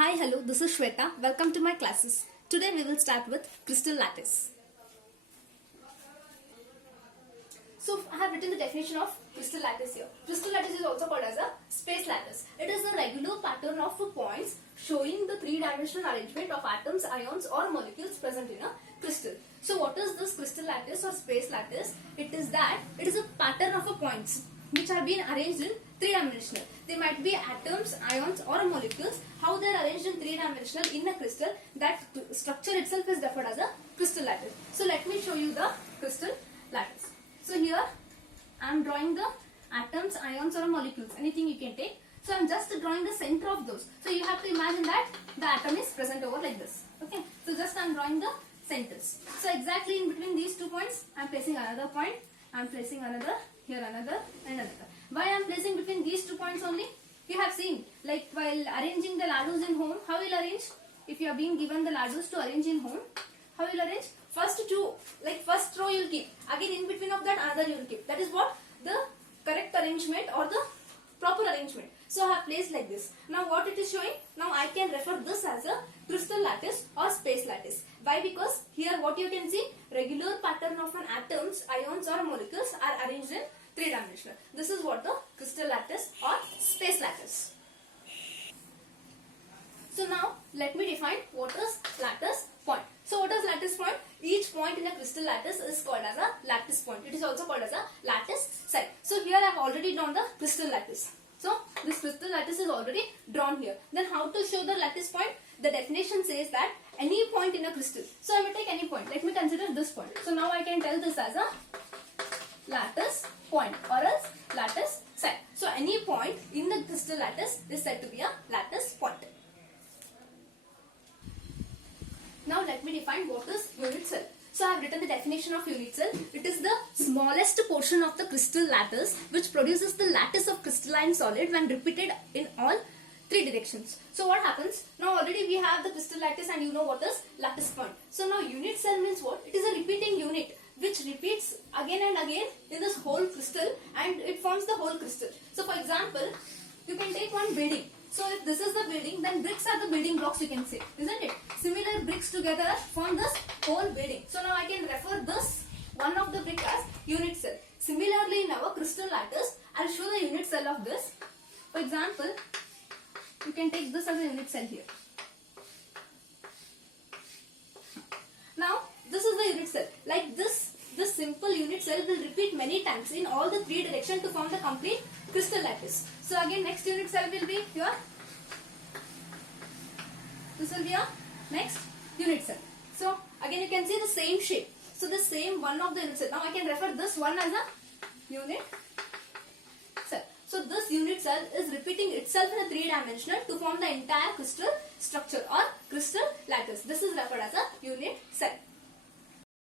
Hi, hello, this is Shweta. Welcome to my classes. Today we will start with crystal lattice. So I have written the definition of crystal lattice here. Crystal lattice is also called as a space lattice. It is a regular pattern of points showing the three-dimensional arrangement of atoms, ions or molecules present in a crystal. So what is this crystal lattice or space lattice? It is a pattern of points which are being arranged in three-dimensional. They might be atoms, ions or molecules. How they are arranged in three-dimensional in a crystal, that structure itself is referred as a crystal lattice. So let me show you the crystal lattice. So here I am drawing the atoms, ions or molecules, anything you can take. So I am just drawing the center of those. So you have to imagine that the atom is present over like this. Okay. So just I am drawing the centers. So exactly in between these 2 points I am placing another point. I am placing another, here another and another. Why I am placing between these 2 points only? You have seen, like while arranging the laddus in home, how will arrange? If you are being given the laddus to arrange in home, how will arrange? First two, like first row you will keep. Again in between of that another you will keep. That is what the correct arrangement or the proper arrangement. So I have placed like this. Now what it is showing? Now I can refer this as a crystal lattice or space lattice. Why? Because here what you can see, regular pattern of an atoms, ions or molecules are arranged in three-dimensional. This is what the crystal lattice or space lattice. So now let me define what is lattice point. So what is lattice point? Each point in a crystal lattice is called as a lattice point. It is also called as a lattice site. So here I have already drawn the crystal lattice. So this crystal lattice is already drawn here. Then how to show the lattice point? The definition says that any point in a crystal. So I will take any point. Let me consider this point. So now I can tell this as a lattice point or else lattice site. So any point in the crystal lattice is said to be a lattice point. Now let me define what is unit cell. So I have written the definition of unit cell. It is the smallest portion of the crystal lattice which produces the lattice of crystalline solid when repeated in all three directions. So what happens? Now already we have the crystal lattice and you know what is lattice point. So now unit cell means what? It is a repeating unit which repeats again and again in this whole crystal and it forms the whole crystal. So for example, you can take one building. So if this is the building, then bricks are the building blocks, you can say, isn't it? Similar bricks together form this whole building. So now I can refer this one of the brick as unit cell. Similarly in our crystal lattice, I will show the unit cell of this. For example, you can take this as a unit cell here. Now this is the unit cell. Like this simple unit cell will repeat many times in all the three directions to form the complete crystal lattice. So again next unit cell will be here. This will be a next unit cell. So again you can see the same shape. So the same one of the unit cell. Now I can refer this one as a unit cell. So this unit cell is repeating itself in a three-dimensional to form the entire crystal structure or crystal lattice. This is referred as a unit cell.